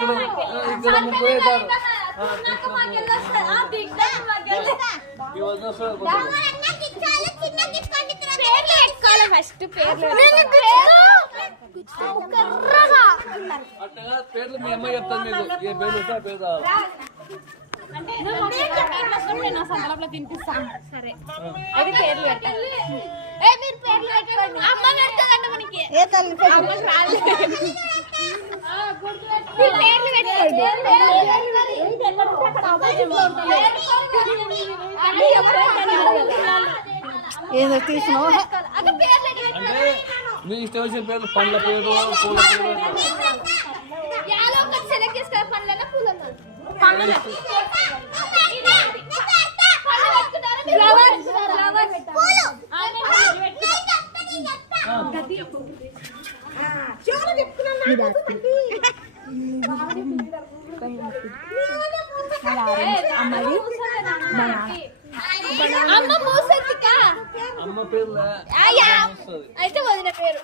ఇక్కడ ముగ్గురు అవుతారు ఫస్ట్ పేర్లు అట్టగా పేర్లు మీ అమ్మాయి చెప్తాను మీకు ఏ పేర్లు వస్తే ఆ పేరు సందర్భంలో తినిపిస్తాను సరే అది పేర్లు పెట్టండి మీరు పేర్లు పెట్టండి అమ్మ పెడతాదంట మనకి అమ్మకి రాలేదు పేర్లు పెట్టండి ఏదో తీసినావు అంటే మీ ఇష్టం వచ్చిన పేర్లు పండ్ల పేరు పూల పేరు సెలెక్ట్ చేసుకోవాలి పండ్లన్నా పూలన్నా అమ్మ మూసెత్తిక అమ్మ పేరు అయితే వదిన పేరు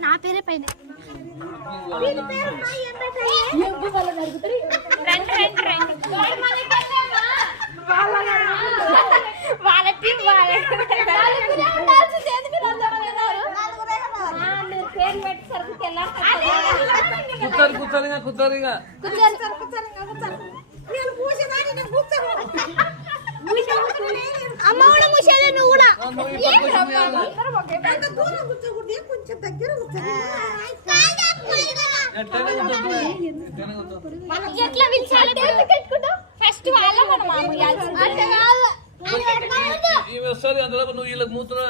నా పేరే పైన వాళ్ళకి పేరు పెట్టి సరుకు కుత్తరిగా అమ్మ కూడా ముసేదే నువ్వు కూడా కొంచెం దగ్గర ఎట్లా పిలిచాలి ఫస్ట్ వాళ్ళ మనం వస్తుంది అందులో నువ్వు వీళ్ళకి మూతున్నా